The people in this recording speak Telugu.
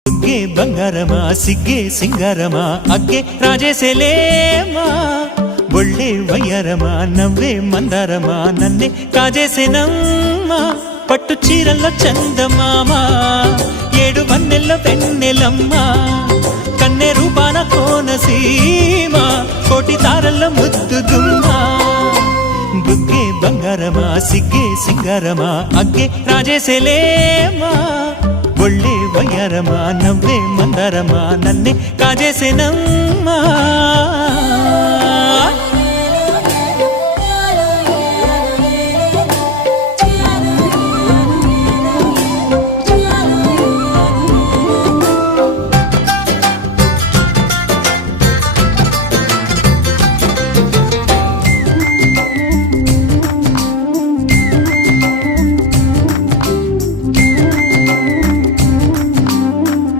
బుగ్గే బంగారమా సిగ్గే సింగారమా అగ్గే రాజేసేలేమా ఒళ్ళే వయ్యారమా నవ్వే మందారమా నన్నే కాజేసేనమ్మా పట్టు చీరల్లో చందమామా ఏడు వన్నెల్లో వెన్నెలమ్మా కన్నె రూపాన కోనసీమ కోటి తారల్లో ముద్దుగుమ్మా బుగ్గే బంగారమా సిగ్గే సింగారమా అగ్గే రాజేసేలేమా ఒళ్ళే వయ్యారమా నవ్వే మందారమా నన్నే కాజేసేనమ్మా